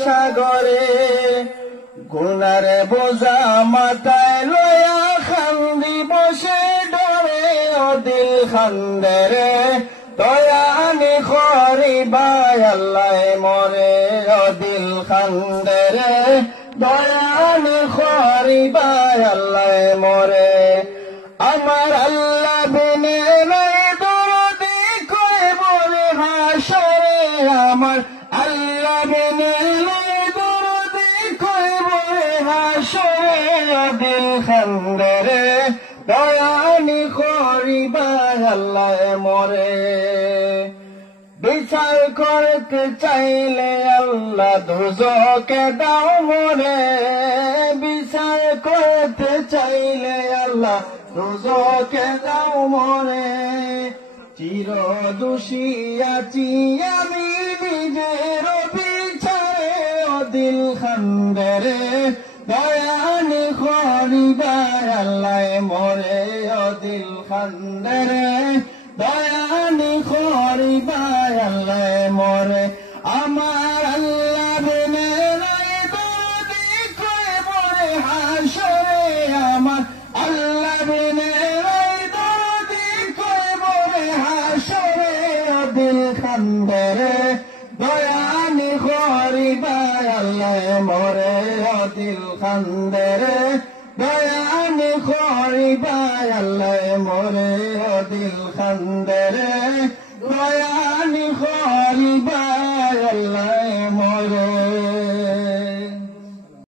সাগরে গুনার বোঝা মাথায় লয়া খান্দি বসে ডরে ও দিল খান্দরে দয়ানি খরিবায় আল্লাহ মরে ও দিল খান্দরে দয়ানি খরিবায় আল্লাহ মরে আমার আল্লাহ বিনে নাই দরদি কই বলে হাসরে আমার আল্লাহ বিনে নাই দরদি কই বলে হাসরে দিল খান্দরে দয়ানি খরিবায় আল্লাহ মরে বিচার করতে চাইলে আল্লাহ দুজকে দাও মরে বিচার করতে চাইলে আল্লাহ দুজকে দাও মরে চির দোষী আছি আমি নিজের বিচারে ও দিল খান্দরে দয়ানি খরিবায় আল্লাহ মরে ও দিল খান্দরে দয়ানি খরিবায় আল্লাহ মরে আমার আল্লাহ বিনে নাই দরদি কই বলে হাসরে আমার আল্লাহ বিনে নাই দরদি কই বলে হাসরে দিল খান্দরে দয়ানি খরিবায় আল্লাহ মরে দিল খান্দরে দয়ানি খরিবায় আল্লাহ মরে দিল খান্দরে